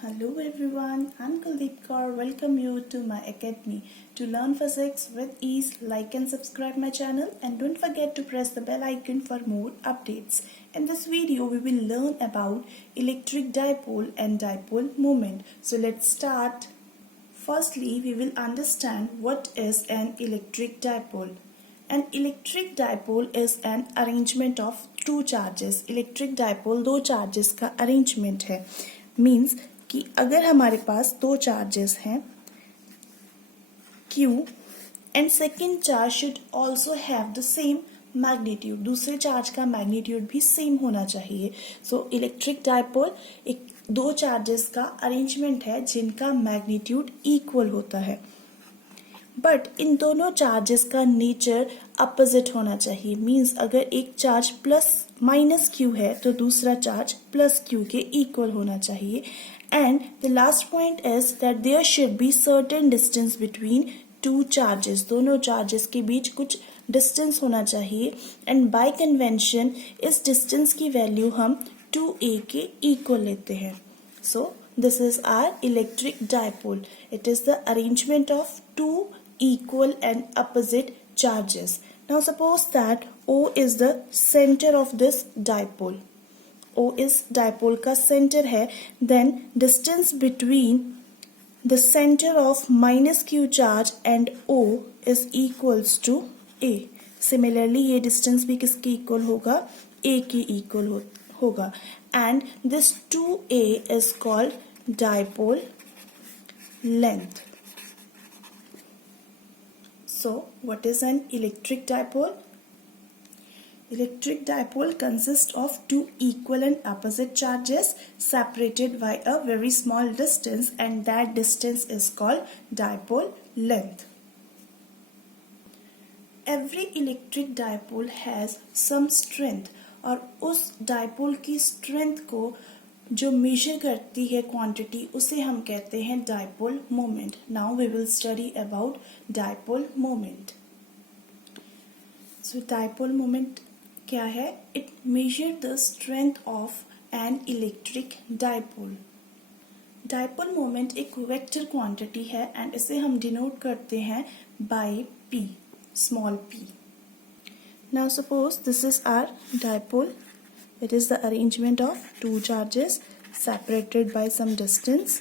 Hello everyone, I'm Kuldeep Kaur. Welcome you to my academy. To learn physics with ease, like and subscribe my channel and don't forget to press the bell icon for more updates. In this video, we will learn about electric dipole and dipole moment. So let's start. Firstly, we will understand what is an electric dipole. An electric dipole is an arrangement of two charges. Electric dipole दो charges का arrangement है. Means कि अगर हमारे पास दो charges हैं Q and second charge should also have the same magnitude. दूसरे charge का magnitude भी same होना चाहिए. So electric dipole एक दो charges का arrangement है जिनका magnitude equal होता है. बट इन दोनों चार्जेस का नेचर अपोजिट होना चाहिए. मींस अगर एक चार्ज प्लस माइनस क्यू है तो दूसरा चार्ज प्लस क्यू के इक्वल होना चाहिए. And the last point is that there should be certain distance between two charges. दोनों चार्जेस के बीच कुछ डिस्टेंस होना चाहिए. एंड बाय कन्वेंशन इस डिस्टेंस की वैल्यू हम 2a के इक्वल लेते हैं. सो this is our electric dipole. It is the arrangement of two equal and opposite charges. Now suppose that O is the center of this dipole. O is dipole का center है. Then distance between the center of minus Q charge and O is equals to A. Similarly ये distance भी किसके equal होगा? A के equal होगा. And this 2A is called dipole length. So, what is an electric dipole? Electric dipole consists of two equal and opposite charges separated by a very small distance, and that distance is called dipole length. Every electric dipole has some strength, और उस dipole की strength को जो major करती है quantity उसे हम कहते हैं dipole moment. Now we will study about dipole moment. So dipole moment क्या है? It measure the strength of an electric dipole. Dipole moment एक वेक्टर क्वांटिटी है एंड इसे हम डिनोट करते हैं by p, small p. Now suppose this is our dipole. It is the arrangement of two charges separated by some distance,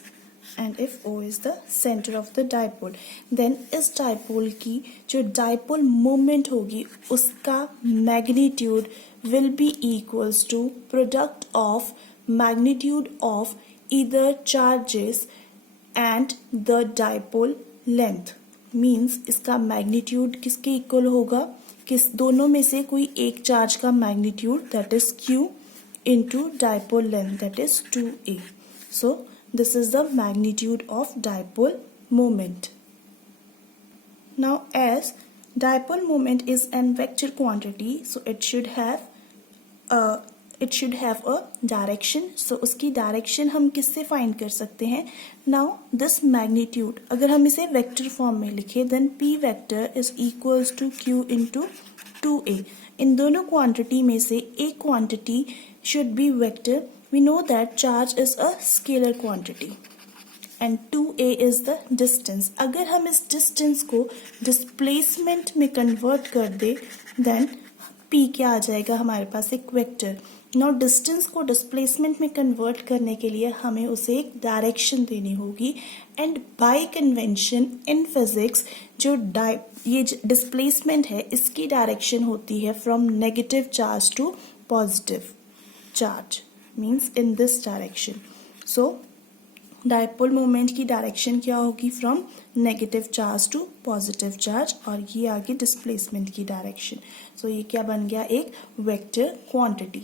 and if O is the center of the dipole, then इस dipole की जो dipole moment होगी उसका magnitude will be equals to product of magnitude of either charges and the dipole length. Means इसका magnitude किसके equal होगा? किस दोनों में से कोई एक चार्ज का magnitude that is q into dipole length that is 2a. So this is the magnitude of dipole moment. Now as dipole moment is an vector quantity, so it should have a direction. So उसकी direction हम किससे find कर सकते हैं? Now this magnitude अगर हम इसे vector form में लिखे then p vector is equals to q into 2a. इन दोनों quantity में से एक quantity should be vector. We know that charge is a scalar quantity and 2a is the distance. अगर हम इस distance को displacement में convert कर दे then p क्या आ जाएगा हमारे पास? एक वेक्टर. नाउ डिस्टेंस को डिस्प्लेसमेंट में कन्वर्ट करने के लिए हमें उसे एक डायरेक्शन देनी होगी. And by convention in physics जो ये डिस्प्लेसमेंट है इसकी डायरेक्शन होती है from negative charge to positive charge. Means in this direction. So dipole moment की डायरेक्शन क्या होगी? From negative charge to positive charge, और ये आगे डिस्प्लेसमेंट की डायरेक्शन. सो ये क्या बन गया? एक वेक्टर क्वांटिटी,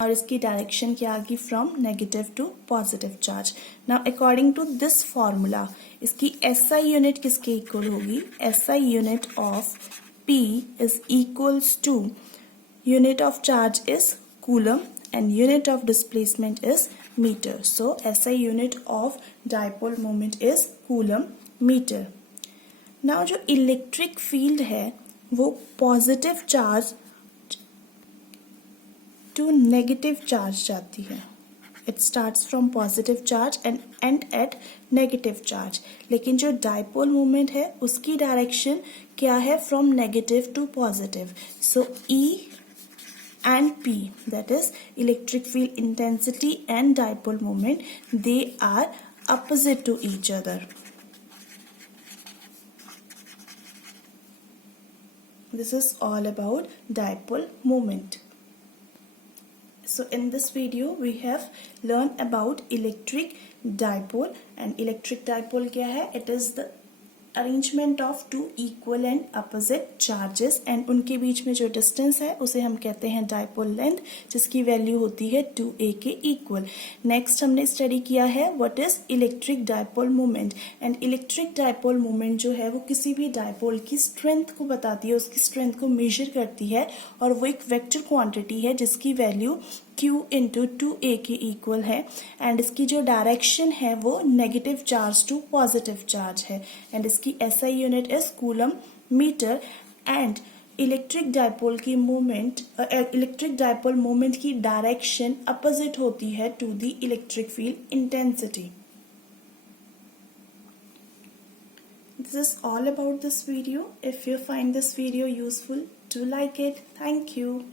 और इसकी डायरेक्शन क्या आ गई? From negative to positive charge. Now according to this formula इसकी SI यूनिट किसके इक्वल होगी? SI unit of P is equals to unit of charge is coulomb and unit of displacement is meter. So SI unit of dipole moment is coulomb meter. Now जो electric field है वो positive charge to negative charge जाती है. It starts from positive charge and end at negative charge. लेकिन जो dipole moment है उसकी direction क्या है, from negative to positive. So E and P, that is electric field intensity and dipole moment, they are opposite to each other. This is all about dipole moment. So in this video we have learned about electric dipole, and electric dipole क्या है, it is the arrangement of two equal and opposite charges and उनके बीच में जो distance है उसे हम कहते हैं dipole length, जिसकी वैल्यू होती है 2a के इक्वल। नेक्स्ट हमने स्टडी किया है what is electric dipole moment, and electric dipole moment जो है वो किसी भी डाइपोल की स्ट्रेंथ को बताती है, उसकी स्ट्रेंथ को मेजर करती है, और वो एक वेक्टर क्वांटिटी है जिसकी वैल्यू Q इंटू 2a के इक्वल है, एंड इसकी जो डायरेक्शन है वो negative charge to positive charge है, एंड इसकी SI unit is coulomb metre. And electric dipole moment की डायरेक्शन अपोजिट होती है to the electric field intensity. This is all about this video. If you find this video useful, do like it. Thank you.